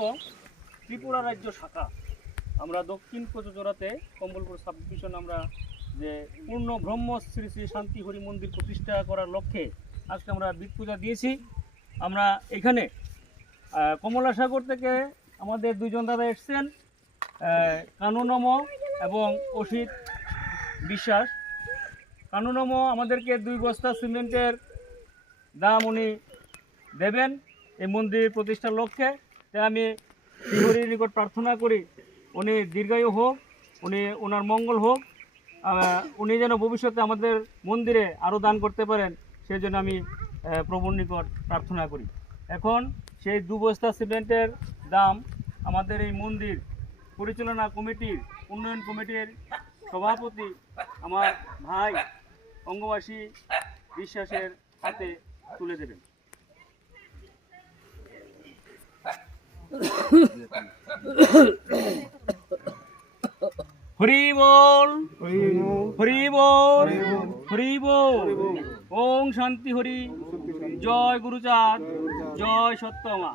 এবং ত্রিপুরা রাজ্য শাখা আমরা দক্ষিণ কোচজোড়াতে কম্বলপুর সাব ডিভিশন আমরা যে পূর্ণ ব্রহ্ম শ্রী শ্রী শান্তি হরি মন্দির প্রতিষ্ঠা করার লক্ষ্যে আজকে আমরা বীজ পূজা দিয়েছি। আমরা এখানে কমলাসাগর থেকে আমাদের দুইজন দাদা এসছেন, কানুনম এবং অসিত বিশ্বাস। কানুনম আমাদেরকে 2 বস্তা সিমেন্টের দাম উনি দেবেন এই মন্দির প্রতিষ্ঠার লক্ষ্যে। তাই আমি শ্রীহরির নিকট প্রার্থনা করি উনি দীর্ঘায়ু হোক, ওনার মঙ্গল হোক, উনি যেন ভবিষ্যতে আমাদের মন্দিরে আরও দান করতে পারেন, সেই জন্য আমি প্রভুর নিকট প্রার্থনা করি। এখন সেই 2 বস্তা সিমেন্টের দাম আমাদের এই মন্দির পরিচালনা কমিটির উন্নয়ন কমিটির সভাপতি আমার ভাই অঙ্গবাসী বিশ্বাসের হাতে তুলে দেবেন। হরি বল, হরি বল, হরি বল। ওং শান্তি হরি। জয় গুরুচাঁদ, জয় সত্যমা।